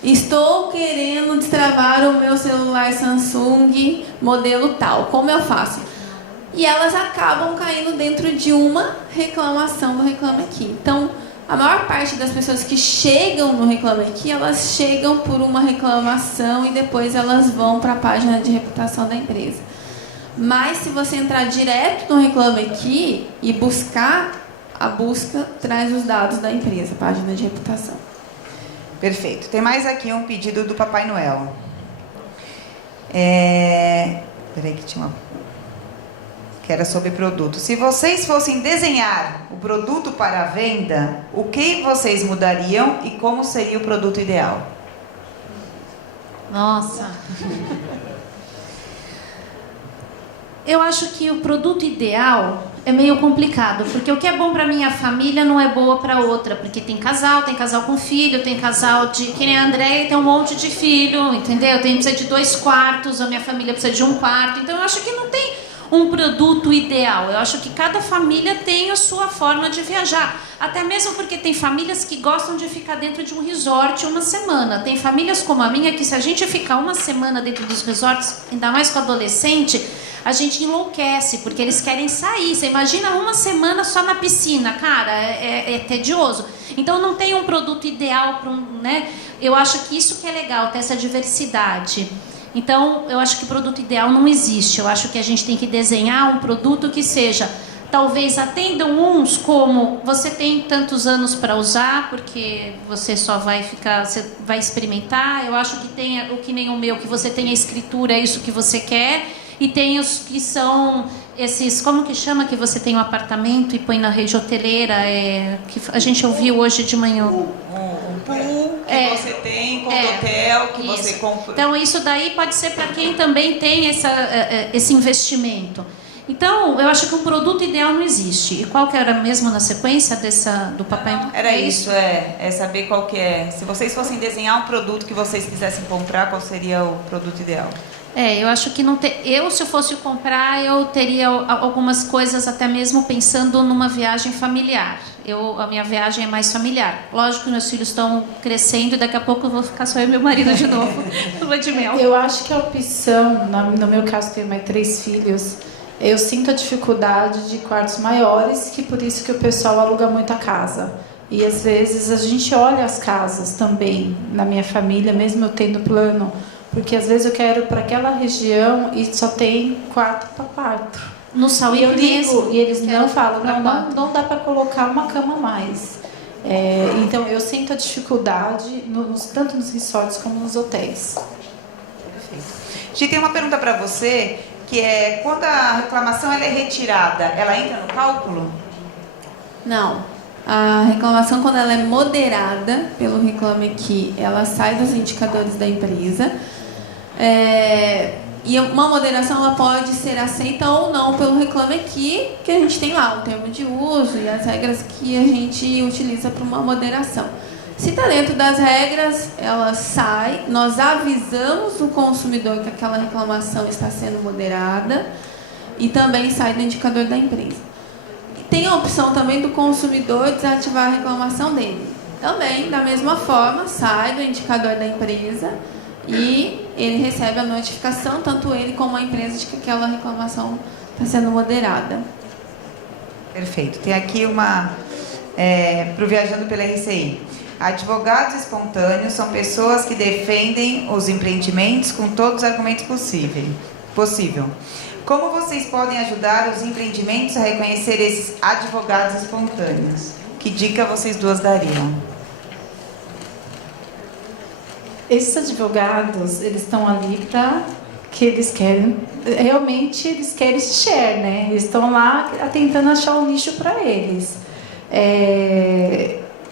Estou querendo destravar o meu celular Samsung modelo tal, como eu faço? E elas acabam caindo dentro de uma reclamação do Reclame Aqui. Então, a maior parte das pessoas que chegam no Reclame Aqui, elas chegam por uma reclamação e depois elas vão para a página de reputação da empresa. Mas se você entrar direto no Reclame Aqui e buscar a busca traz os dados da empresa, página de reputação. Perfeito. Tem mais aqui um pedido do Papai Noel. Peraí que tinha uma... que era sobre produto. Se vocês fossem desenhar o produto para a venda, o que vocês mudariam e como seria o produto ideal? Nossa. Eu acho que o produto ideal é meio complicado, porque o que é bom para minha família não é boa para outra, porque tem casal com filho, tem casal de... que nem a Andréia tem um monte de filho, entendeu? Precisa de 2 quartos, a minha família precisa de 1 quarto, então eu acho que não tem um produto ideal. Eu acho que cada família tem a sua forma de viajar. Até mesmo porque tem famílias que gostam de ficar dentro de um resort uma semana. Tem famílias como a minha que se a gente ficar uma semana dentro dos resorts, ainda mais com adolescente, a gente enlouquece, porque eles querem sair. Você imagina uma semana só na piscina, cara, é tedioso. Então não tem um produto ideal para né? Eu acho que isso que é legal, ter essa diversidade. Então, eu acho que produto ideal não existe. Eu acho que a gente tem que desenhar um produto que seja, talvez atendam uns como você tem tantos anos para usar, porque você só vai ficar, você vai experimentar. Eu acho que tem o que nem o meu, que você tem a escritura, é isso que você quer. E tem os que são esses, como que chama, que você tem um apartamento e põe na rede hoteleira, que a gente ouviu hoje de manhã. Pool que você tem, com hotel que isso. Você compra. Então, isso daí pode ser para quem também tem esse investimento. Então, eu acho que um produto ideal não existe. E qual que era mesmo na sequência do Papai Noel? Era isso, é saber qual que é. Se vocês fossem desenhar um produto que vocês quisessem comprar, qual seria o produto ideal? Eu acho que não se eu fosse comprar, eu teria algumas coisas até mesmo pensando numa viagem familiar. A minha viagem é mais familiar. Lógico que meus filhos estão crescendo e daqui a pouco eu vou ficar só eu e meu marido de novo. Lua de mel. Eu acho que a opção, no meu caso tenho mais 3 filhos, eu sinto a dificuldade de quartos maiores, que por isso que o pessoal aluga muito a casa. E às vezes a gente olha as casas também, na minha família, mesmo eu tendo plano, porque às vezes eu quero para aquela região e só tem quarto para quarto. No Sauí eu ligo e eles não falam, não dá para colocar uma cama a mais. Então eu sinto a dificuldade tanto nos resorts como nos hotéis. Perfeito. Gi, tem uma pergunta para você, que é, quando a reclamação ela é retirada, ela entra no cálculo? Não. A reclamação, quando ela é moderada pelo Reclame Aqui, ela sai dos indicadores da empresa. E uma moderação ela pode ser aceita ou não pelo Reclame Aqui, que a gente tem lá o termo de uso e as regras que a gente utiliza para uma moderação. Se está dentro das regras, ela sai, nós avisamos o consumidor que aquela reclamação está sendo moderada e também sai do indicador da empresa. Tem a opção também do consumidor desativar a reclamação dele. Também, da mesma forma, sai do indicador da empresa e ele recebe a notificação, tanto ele como a empresa, de que aquela reclamação está sendo moderada. Perfeito. Tem aqui uma para o Viajando pela RCI. Advogados espontâneos são pessoas que defendem os empreendimentos com todos os argumentos possível. Como vocês podem ajudar os empreendimentos a reconhecer esses advogados espontâneos? Que dica vocês duas dariam? Esses advogados, eles estão ali para que eles querem, realmente eles querem esse share, né? Eles estão lá tentando achar um nicho para eles.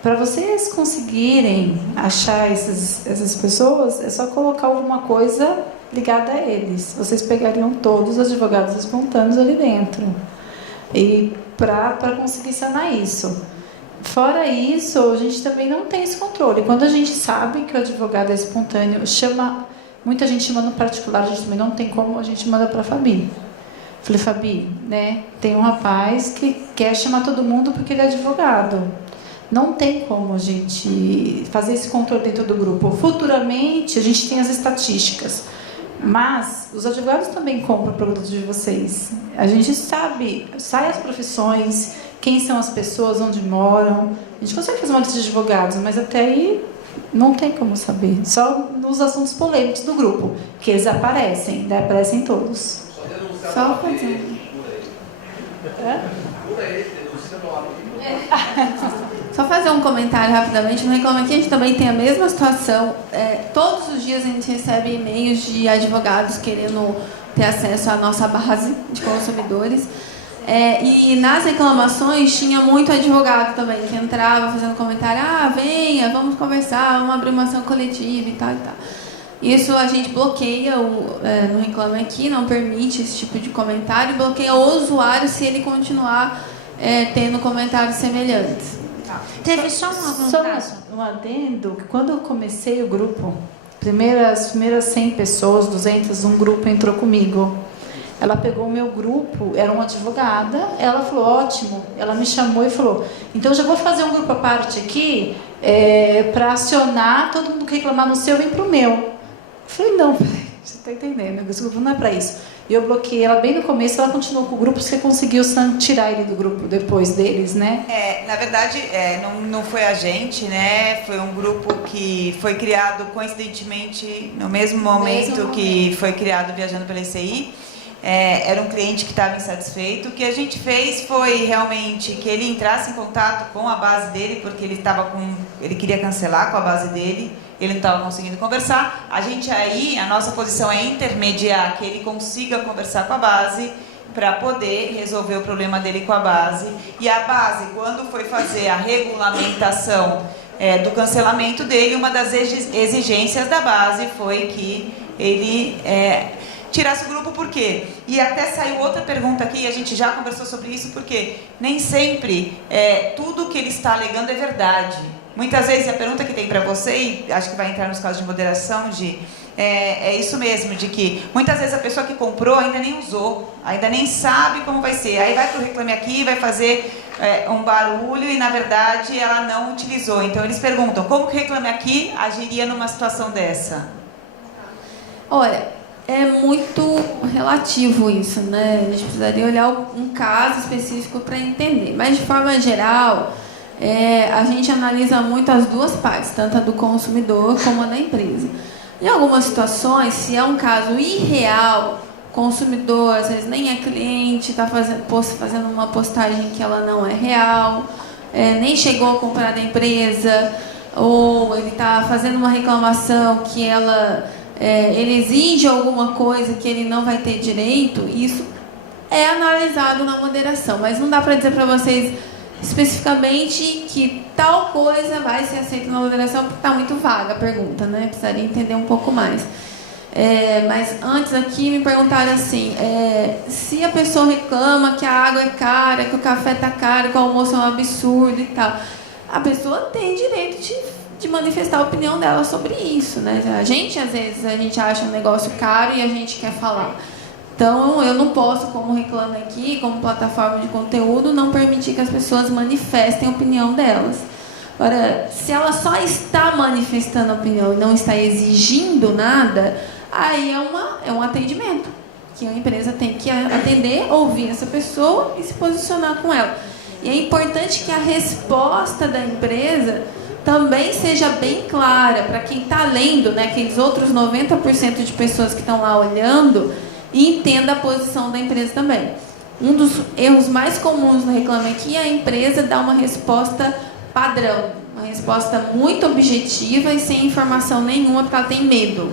Para vocês conseguirem achar essas pessoas, é só colocar alguma coisa ligada a eles. Vocês pegariam todos os advogados espontâneos ali dentro. E para conseguir sanar isso. Fora isso, a gente também não tem esse controle. Quando a gente sabe que o advogado é espontâneo, muita gente chama no particular, a gente também não tem como, a gente manda para a Fabi. Falei, Fabi, né, tem um rapaz que quer chamar todo mundo porque ele é advogado. Não tem como a gente fazer esse controle dentro do grupo. Futuramente, a gente tem as estatísticas. Mas os advogados também compram o produto de vocês. A gente sabe, sai as profissões, quem são as pessoas, onde moram. A gente consegue fazer uma lista de advogados, mas até aí não tem como saber. Só nos assuntos polêmicos do grupo, que eles aparecem, né? Aparecem todos. Só fazendo. Só fazer um comentário rapidamente. No Reclame Aqui a gente também tem a mesma situação. Todos os dias a gente recebe e-mails de advogados querendo ter acesso à nossa base de consumidores. E nas reclamações tinha muito advogado também que entrava fazendo comentário: venha, vamos conversar, vamos abrir uma ação coletiva e tal e tal. Isso a gente bloqueia no Reclame Aqui, não permite esse tipo de comentário, e bloqueia o usuário se ele continuar tendo comentários semelhantes. Teve só um adendo, que quando eu comecei o grupo, as primeiras 100 pessoas, 200, um grupo entrou comigo. Ela pegou o meu grupo, era uma advogada, ela falou, ótimo, ela me chamou e falou, então eu já vou fazer um grupo à parte aqui, para acionar todo mundo que reclamar no seu, vem pro meu. Eu falei, não, você está entendendo, esse grupo não é para isso. E eu bloqueei ela bem no começo, ela continuou com o grupo, você conseguiu tirar ele do grupo depois deles, né? Na verdade, não foi a gente, né? Foi um grupo que foi criado coincidentemente no mesmo momento que foi criado Viajando pela ICI. Era um cliente que estava insatisfeito. O que a gente fez foi realmente que ele entrasse em contato com a base dele, porque ele queria cancelar com a base dele, ele não estava conseguindo conversar. A nossa posição é intermediar, que ele consiga conversar com a base para poder resolver o problema dele com a base. E a base, quando foi fazer a regulamentação do cancelamento dele, uma das exigências da base foi que ele tirasse o grupo. Por quê? E até saiu outra pergunta aqui, a gente já conversou sobre isso, porque nem sempre tudo que ele está alegando é verdade. Muitas vezes a pergunta que tem para você, e acho que vai entrar nos casos de moderação, é isso mesmo, de que muitas vezes a pessoa que comprou ainda nem usou, ainda nem sabe como vai ser. Aí vai para o Reclame Aqui, vai fazer um barulho e, na verdade, ela não utilizou. Então, eles perguntam, como que o Reclame Aqui agiria numa situação dessa? Olha, é muito relativo isso, né? A gente precisaria olhar um caso específico para entender. Mas, de forma geral, a gente analisa muito as duas partes, tanto a do consumidor como a da empresa. Em algumas situações, se é um caso irreal, o consumidor às vezes nem é cliente, está fazendo uma postagem que ela não é real, nem chegou a comprar da empresa, ou ele está fazendo uma reclamação que ele exige alguma coisa que ele não vai ter direito, isso é analisado na moderação. Mas não dá para dizer para vocês especificamente que tal coisa vai ser aceita na moderação, porque está muito vaga a pergunta, né? Precisaria entender um pouco mais. Mas antes aqui me perguntaram assim, se a pessoa reclama que a água é cara, que o café está caro, que o almoço é um absurdo e tal, a pessoa tem direito de manifestar a opinião dela sobre isso, né? Às vezes, a gente acha um negócio caro e a gente quer falar. Então, eu não posso, como Reclame Aqui, como plataforma de conteúdo, não permitir que as pessoas manifestem a opinião delas. Agora, se ela só está manifestando a opinião e não está exigindo nada, aí é um atendimento, que a empresa tem que atender, ouvir essa pessoa e se posicionar com ela. E é importante que a resposta da empresa também seja bem clara para quem está lendo, né, aqueles outros 90% de pessoas que estão lá olhando, e entenda a posição da empresa também. Um dos erros mais comuns no Reclame Aqui é a empresa dar uma resposta padrão, uma resposta muito objetiva e sem informação nenhuma, porque ela tem medo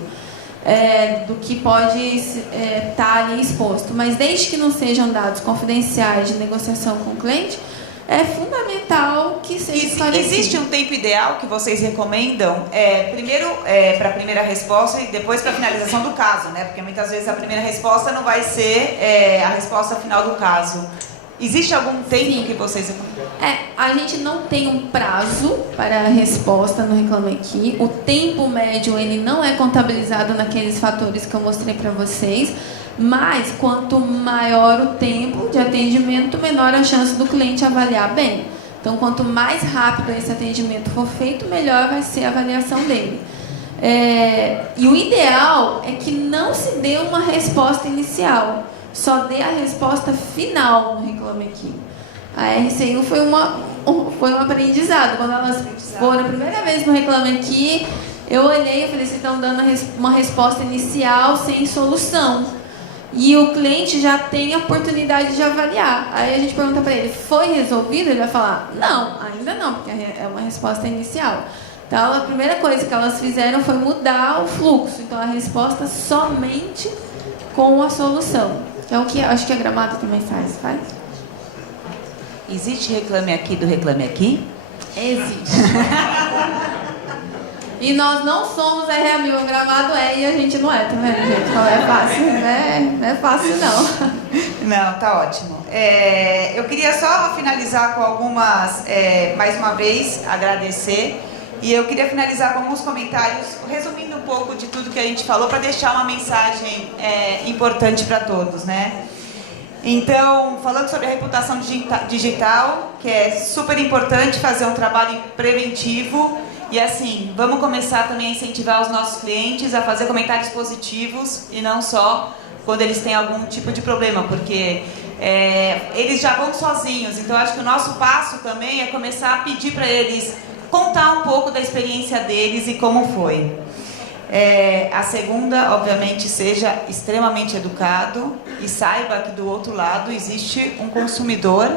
do que pode estar ali exposto. Mas desde que não sejam dados confidenciais de negociação com o cliente, é fundamental que seja esclarecido. Existe um tempo ideal que vocês recomendam? Primeiro para a primeira resposta e depois para a finalização do caso, né? Porque muitas vezes a primeira resposta não vai ser a resposta final do caso. Existe algum tempo Sim. que vocês recomendam? A gente não tem um prazo para a resposta no Reclame Aqui. O tempo médio ele não é contabilizado naqueles fatores que eu mostrei para vocês. Mas, quanto maior o tempo de atendimento, menor a chance do cliente avaliar bem. Então, quanto mais rápido esse atendimento for feito, melhor vai ser a avaliação dele. E o ideal é que não se dê uma resposta inicial, só dê a resposta final no Reclame Aqui. A RCU foi um aprendizado. Quando elas foram a primeira vez no Reclame Aqui, eu olhei e falei, vocês estão dando uma resposta inicial sem solução. e o cliente já tem a oportunidade de avaliar. Aí a gente pergunta para ele, foi resolvido? Ele vai falar, não, ainda não, porque é uma resposta inicial. Então, a primeira coisa que elas fizeram foi mudar o fluxo. Então, a resposta somente com a solução. É o que acho que a Gramado também faz. Existe Reclame Aqui do Reclame Aqui? Existe. E nós não somos RA1000, a Gramado é e a gente não é, tá vendo, gente? Não é fácil, né? Não é fácil, não. Não, tá ótimo. Eu queria só finalizar com algumas, mais uma vez, agradecer. E eu queria finalizar com alguns comentários, resumindo um pouco de tudo que a gente falou, para deixar uma mensagem importante para todos, né? Então, falando sobre a reputação digital, que é super importante fazer um trabalho preventivo. E assim, vamos começar também a incentivar os nossos clientes a fazer comentários positivos e não só quando eles têm algum tipo de problema, porque eles já vão sozinhos. Então, acho que o nosso passo também é começar a pedir para eles contar um pouco da experiência deles e como foi. A segunda, obviamente, seja extremamente educado e saiba que do outro lado existe um consumidor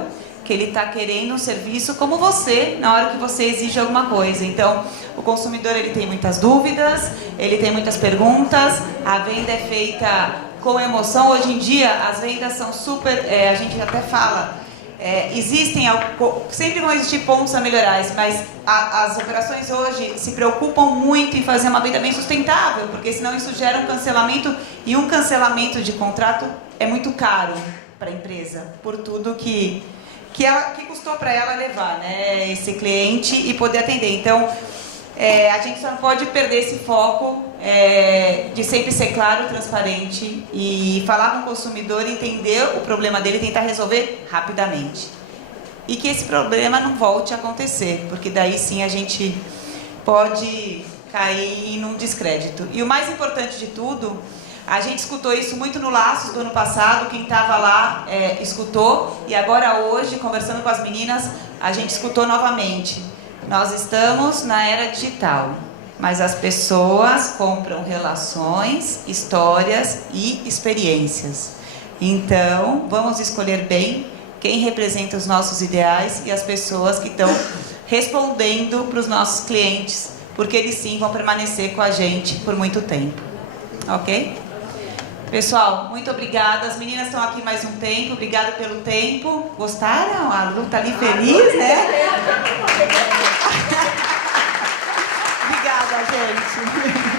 que ele está querendo um serviço como você, na hora que você exige alguma coisa. Então, o consumidor ele tem muitas dúvidas, ele tem muitas perguntas, a venda é feita com emoção. Hoje em dia, as vendas são super, a gente até fala, sempre vão existir pontos a melhorar, mas as operações hoje se preocupam muito em fazer uma venda bem sustentável, porque senão isso gera um cancelamento, e um cancelamento de contrato é muito caro para a empresa, por tudo que custou para ela levar, né, esse cliente e poder atender. Então, a gente só não pode perder esse foco de sempre ser claro, transparente e falar com o consumidor, entender o problema dele e tentar resolver rapidamente. E que esse problema não volte a acontecer, porque daí sim a gente pode cair num descrédito. E o mais importante de tudo, a gente escutou isso muito no Laços do ano passado, quem estava lá escutou, e agora hoje, conversando com as meninas, a gente escutou novamente. Nós estamos na era digital, mas as pessoas compram relações, histórias e experiências. Então, vamos escolher bem quem representa os nossos ideais e as pessoas que estão respondendo para os nossos clientes, porque eles sim vão permanecer com a gente por muito tempo. Ok? Pessoal, muito obrigada. As meninas estão aqui mais um tempo. Obrigada pelo tempo. Gostaram? A Lu tá ali feliz, né? Obrigada, gente.